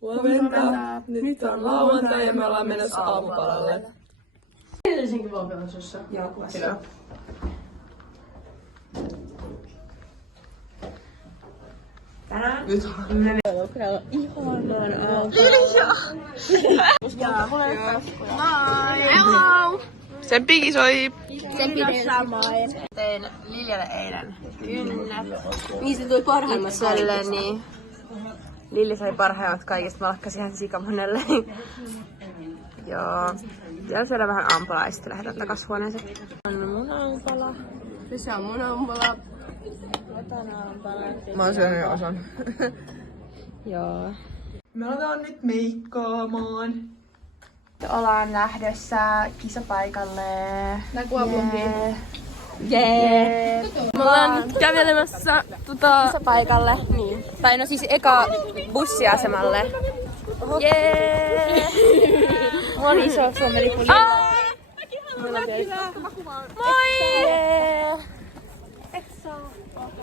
Huomenta. Nyt on lauantai ja me ollaan menossa aamupalalle. Helsinki valmiusossa. Joo, kuvassa. Tänään Nyt on. ihanan auto. Hello! Sen piki soi. Sen piti samoin. Tein Liljalle eilen kynnät. Niistä tuli parhaimmat Itselleni. Lilli sai parhaimmat kaikista. Mä lakkasin ihan sikamonelle. Joo. Ja syödä vähän ampalaa ja sitten lähdetään takas huoneeseen. On mun ampala. Se on mun ampala. Mä oon syönyt jo osan. Joo. Me aletaan nyt meikkaamaan. Ollaan lähdössä kisapaikalle. Nää kuvavlogiin. Jee! Me ollaan nyt kävelemässä Kisapaikalle. Niin. Tai no siis eka bussiasemalle. Jee! Mulla on iso Suomi-lippu. Moi! Jee!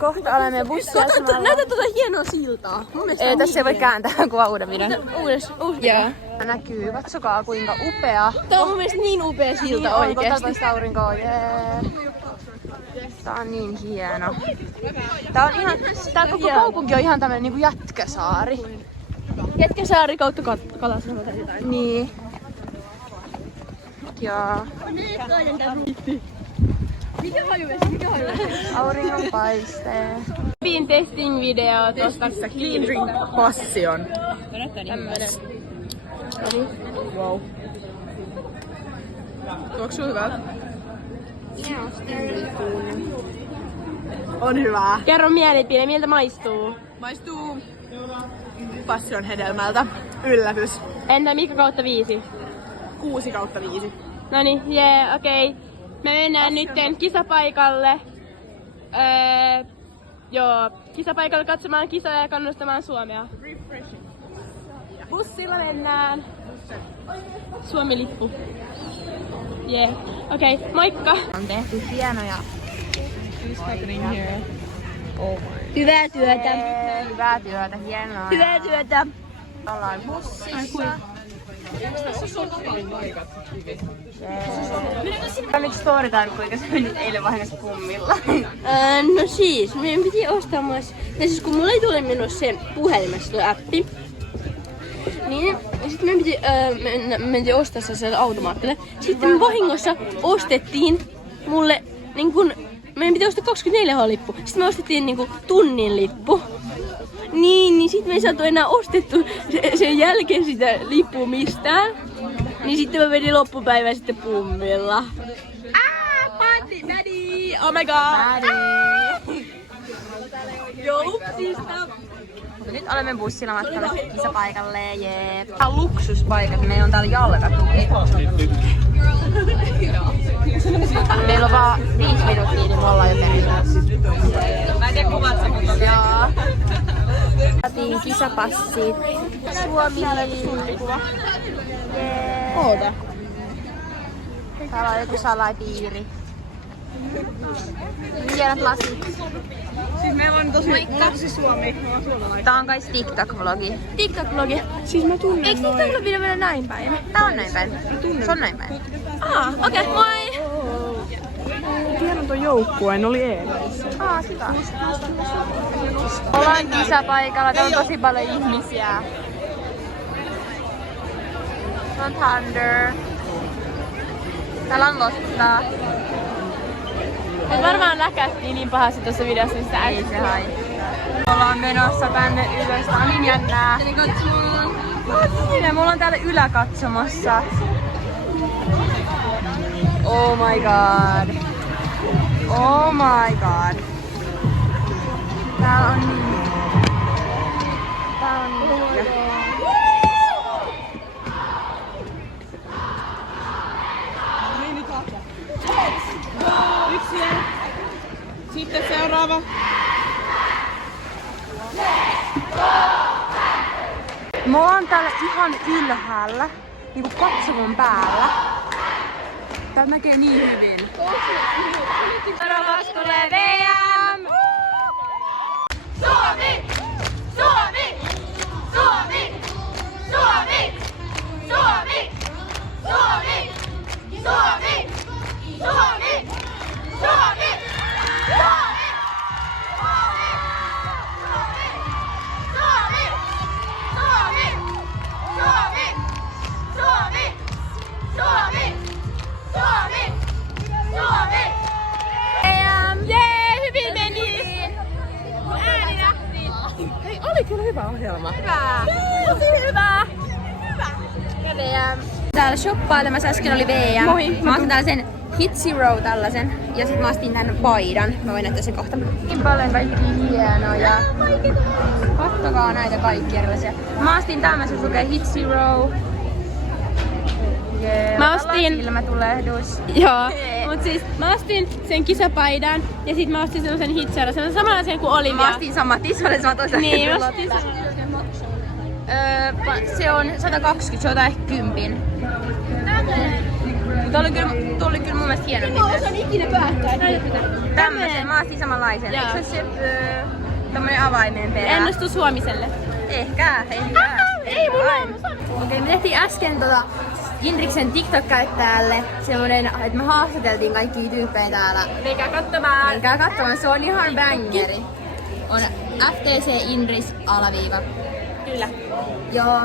Kohta olemme bussiasemalla. Näytä tuota hienoa siltaa. Ei, tässä ei voi kääntää kuvaa uuden videon. Joo. Näkyy, katsokaa kuinka upea. Tää on mun mielestä niin upea silta oikeesti. Oikeesti. Aurinkoa, jee. Tää on niin hieno. Tää koko kaupunki on ihan tämmönen niinku jätkäsaari. Jätkäsaari kautta Kalasalo tai jotain. Niin. Joo. Mikä hajuesi? Auringon paistee. Pin testing video tosta Clean Drink Passion. tämmönen. Wow. Tuoksuu hyvältä? On hyvää. Kerro mielipide, miltä maistuu? Maistuu passion hedelmältä. Yllätys. Entä mikä kautta 5? 6/5. Noniin, jee, okei. Me mennään nytten kisapaikalle. Joo, kisapaikalle katsomaan kisoja ja kannustamaan Suomea. Bussilla mennään. Suomi-lippu. Jee, okei, moikka! On tehty hienoja. Hyvää työtä! Hyvää työtä, hienoa. Hyvää työtä! Ollaan bussissa. Tämä nyt storytime, kuinka sä menit eilen vahingossa pummilla. No siis, meidän piti ostaa myös... siis kun mulla ei tule minussa se puhelimessa tuo appi, niin sit meidän piti, mentiin ostaa se sieltä automaattille. Sitten me vahingossa ostettiin mulle niin kun... meidän piti ostaa 24H-lippu. Sitten me ostettiin niinku tunnin lippu. Niin sit me ei saatu enää ostettu sen jälkeen sitä lippua mistään. Niin sitten mä menin loppupäivän sitten pummilla. Daddy! Oh my god! Joulupsista! Mutta nyt olemme bussilla matkalla kisapaikalle, jee. Tää on luksuspaikat, meillä on täällä jalkatuki. Meillä on vaan 5 minuuttia, niin me ollaan jo tehty. Mä en tiedä kuvat se, mutta joo. Saatiin kisapassit. Suomi. Jee. Oota. Täällä on joku salaipiiri. Hienot lasit. Siis meillä on tosi Suomi. Tää on kai TikTok-vlogi. TikTok-vlogi. Siis mä tunnen eikö TikTok-vlogi mennä näin päin? Tää on näin päin. Se on näin päin. Okei, moi! Tiedän ton joukkueen, oli eilen. Kiva. Ollaan kisapaikalla, täällä on tosi paljon ihmisiä. Täällä on Thunder. Täällä on Lotta. Et varmaan läkättiin niin pahasti tuossa videossa, niin sitä Ei se haittaa. Ollaan menossa tänne ylös. Tää on niin jännää. Siinä, mulla on täällä yläkatsomossa. Oh my god. Oh my god. Täällä on niin. Täällä on niin. Yksi vielä. Sitten seuraava. Me ollaan täällä ihan ylhäällä, niinku katsomon päällä. Tää näkee niin hyvin. Seuraavaksi tulee VM! Suomi! Suomi! Suomi! täällä shoppailemassa. Äsken oli VM. Moi. Mä ostin tällaisen Hit Zero tällaisen. Ja sit mä ostin tän paidan. Mä voin näyttää sen kohta. Niin paljon kaikki hienoja. Kattokaa näitä kaikkia erilaisia. Mä ostin tämmösen, lukee Hit Zero. Yeah, Mä ostin... silmätulehdus. Joo, mut siis mä ostin sen kisapaidan ja sit mä ostin sellaisen hitseron, sellaisen samanlaisen kuin Olivia. Mä ostin samat tismalleen toisen. Niin, mä ostin sen. Se on 120, se on ehkä 10. Tuo oli kyllä mun mielestä hieno. Mä osaan ikinä päättää. Tämmösen, mä ostin samanlaisen. Joo. Eikö se tämmönen avaimen perä? Ennustus huomiselle. Ehkä. Ei mulla on. Okei, me tehtiin äsken Indriksen TikTok-käyttäjälle semmonen, että me haastateltiin kaikkia tyyppejä täällä. Menkää katsomaan. Menkää katsomaan, se on ihan bangeri. On FTC Indris alaviiva. Kyllä. Joo.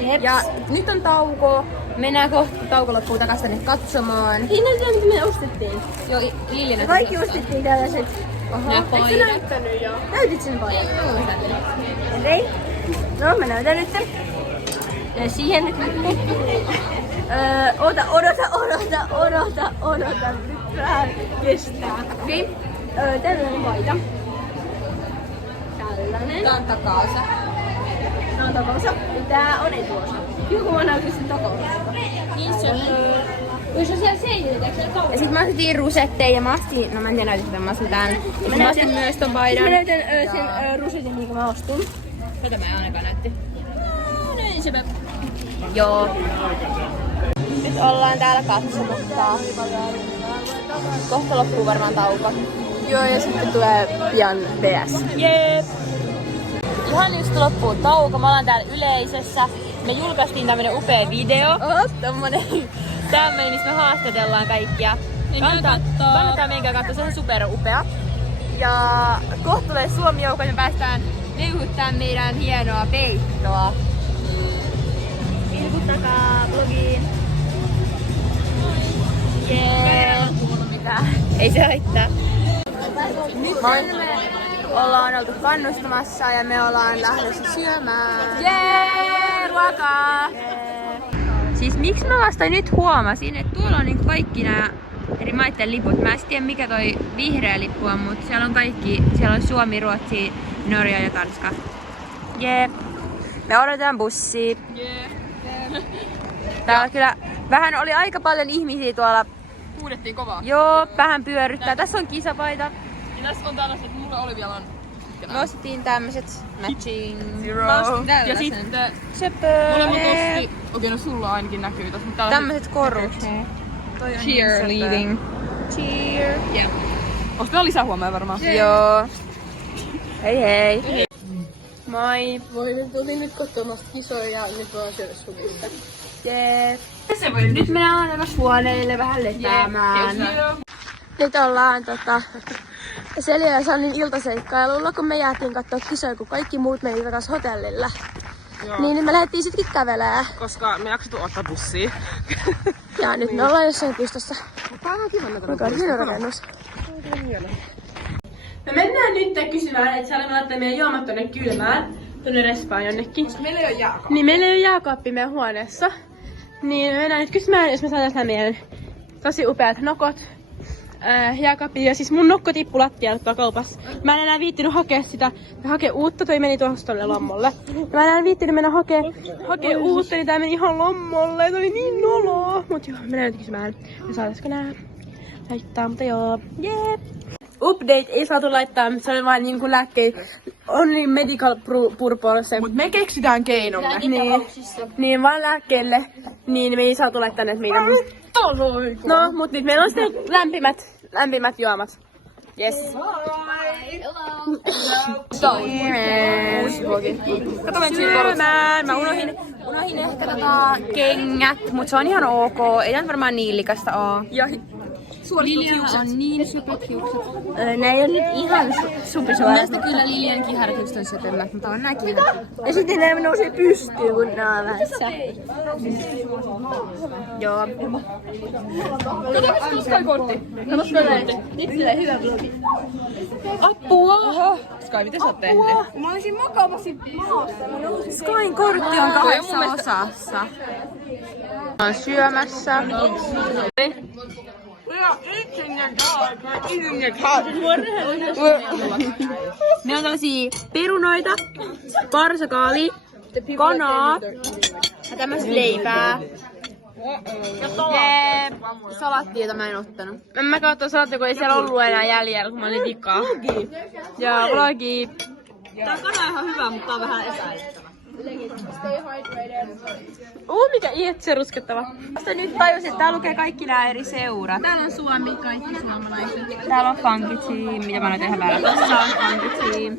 Jeps. Ja nyt on tauko. Mennään kohta tauko loppuu takas tänne katsomaan. Siinä on mitä me ostettiin. Joo, Lilli Kaikki ostettiin tällaiset. Oho. Eikö sä näyttänyt jo? Näytit sen paidan? Joo, Ei. No mä näytän nyt. Ja siihen nyt. Odota. Nyt vähän kestää. Okei. Tällainen paita. Tällainen. Tää on takaosa. Tää on takaosa. Tää on etuosa. Kyllä kun mä näytin sen takaosa. Niin se on. Jos on siellä seinillä, eikö siellä kauan? Ja sit mä ostin rusetteja ja mä ostin, no mä en tiedä näytin sitä, mä ostin tän. Ja mä ostin myös ton paidan. Mä näytän sen rusetin, minkä mä ostin. Tätä mä en ainakaan näytti. Näin se Joo. Nyt ollaan täällä katsomassa. Kohta loppuu varmaan tauko. Joo, ja sitten tulee pian VS. Jep. Ihan just loppuu tauko. Me ollaan täällä yleisössä. Me julkaistiin tämmönen upea video. Tämmönen, missä me haastatellaan kaikkia. Kannattaa menkää katsoa, se on super upea. Ja kohta tulee Suomi-joukko, me päästään neuhuttaa meidän hienoa peittoa. Vilkuttakaa vlogiin. Jee. Ei se haittaa. Moi. Ollaan oltu kannustamassa ja me ollaan lähdössä syömään. Jee, ruokaa! Siis miksi mä vasta nyt huomasin, että tuolla on niinku kaikki nämä eri maiden liput. Mä en tiedä mikä toi vihreä lippu on, mutta siellä on kaikki. Siellä on Suomi, Ruotsi, Norja ja Tanska. Jee. Me odotetaan bussia. Täällä kyllä vähän oli aika paljon ihmisiä tuolla. Huudettiin kovaa. Joo, vähän pyöryttää. Tässä on kisapaita. Ja tässä on tällaiset, mulla Olivialla on. Me ostettiin tämmöset matching. Mä ostin Ja tällaisen. sitten Molemmat osti. Okei, no sulla ainakin näkyy tossa, mutta tämmöset korut. cheerleading. Cheer. Yeah. Ostetaan lisää huomenna varmaan. Joo. Hei hei. Moi. Tulin nyt katsomasta kisoja ja nyt mä oon syödä sukista. Jee. Nyt mennään alemmas huoneille vähän lepäämään. Nyt ollaan Selja ja Sannin iltaseikkailulla, kun me jäätiin kattoo kisoja, kun kaikki muut meni takas hotellille. Joo. Niin me lähdettiin sitkin kävelemään. Koska me jaksettu ottaa bussia. Ja nyt me ollaan jossain puistossa. Tää on kiva näköinen. Mikä on hieno rakennus. Me mennään nyt kysymään, että saadaan laittaa meidän juomat tonne kylmään. Tonne respaan jonnekin. Meillä ei oo jääkaappi. Niin meillä ei ole jääkaappi meidän huoneessa. Niin me mennään nyt kysymään, jos me saadaan nämä meidän tosi upeat nokot jääkaappiin. Ja siis mun nokko tippui lattialle tuolla kaupassa. Mä en enää viittinyt hakea sitä ja hakea uutta. Toi meni tuossa tonne lommolle. Ja mä en enää viittinyt mennä hakea uutta, niin tää meni ihan lommolle. Se oli niin noloa. Mut joo, mennään nyt kysymään, ja saadaanko nää laittaa. Mutta joo, jee. Update ei saatu laittaa, se oli vaan niinku lääkkeitä. Only medical purpose. Mut me keksitään keinomme. Niin vaan lääkkeelle. Niin me ei saatu laittaa näitä meidän. No, mut nyt meillä on sitten lämpimät juomat. Yes. Kato syömään. Mä unohin ehkä kengät, mut se on ihan ok. Ei tää varmaan niin likasta oo. Liljalla on niin sypät hiukset. Ne ei oo nyt ihan supisuorat. Mielestäni kyllä Liljan kiharat hiukset on sypemmät, mutta on nää kiharat. Ja sitten ne nousee pystyyn, kun ne on vähässä. Joo. Katos Sky-kortti. Katos Sky-kortti. Nyt tulee hyvä vlogi. Apua! Sky, mitä sä oot tehnyt? Mä olisin makaamassa maassa. Skyn kortti on 2 osassa. On syömässä. Ne on tällaisia perunoita, parsakaali, kanaa ja tämmöistä leipää. Jee, salattia, jota mä en ottanut. Mä katsoin salattia, kun ei siellä ollut enää jäljellä, kun mä olin vikaa. Joo, vlogi. Tää kana on ihan hyvä, mutta tää on vähän epäilyttävä. Mikä ietsi ruskettava. Vasta nyt tajusin, että tää lukee kaikki nää eri seurat. Täällä on Suomi, kaikki suomalaiset. Täällä on Funky Team, mitä mä nyt ihan väärä. Tässä on Funky Team.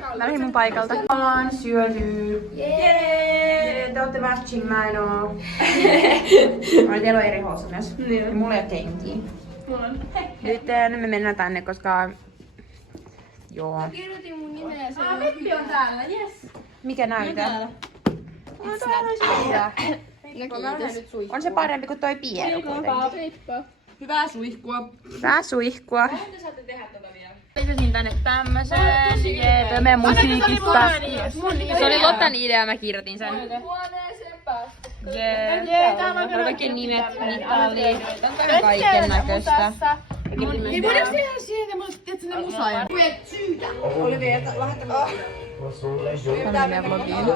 Mä lähdin mun paikalta. Ollaan syöty. Te ootte matching, mä en oo. Teillä on eri housu myös. Ja mulla ei oo kenkiä. Nyt me mennään tänne, koska... Joo. Kirjoitin mun nimeä ja Peppi on täällä, yes. Mikä näytää? No täällä on on se parempi kuin toi pieni kuitenkin. Hyvää suihkua. Hyvää suihkua. Lisäsin tänne tämmösen. Jee, meidän musiikista. Se oli Lottan idea, mä kirjoitin sen. Jee, täällä on kaikki nimet. Niitä oli kaiken näköistä. Ei voida tehdä siihen, että sinne musaajan. Oli vielä lähettämään. Tänne meidän vlogiin.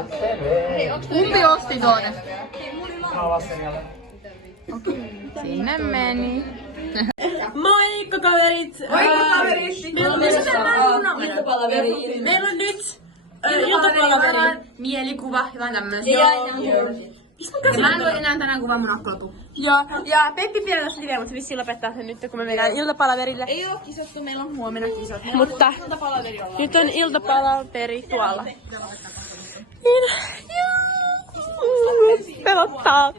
Kumpi osti tuonne? Sinne meni. Moikka kaverit! Moikka kaverit! Meillä on nyt iltapalaveri. Mielikuva, jotain tämmöistä. Ja mä en voi enää tänään kuvaa mun akkoilu. Joo, ja Peppi vielä tässä liveä, mutta vissiin lopettaa sen nyt, kun me mennään iltapalaverille. Ei oo kisattu, meillä on huomenna kisat. Mutta nyt on iltapalaveri tuolla. Pelottaa.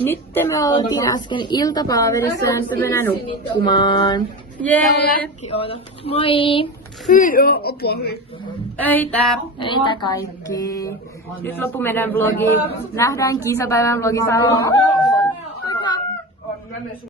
Nyt me oltiin äsken iltapalaverissa ja nyt me mennään nukkumaan. Jee! Moi! Öitä kaikki. Nyt loppu meidän vlogi. Nähdään kisapäivän vlogissa.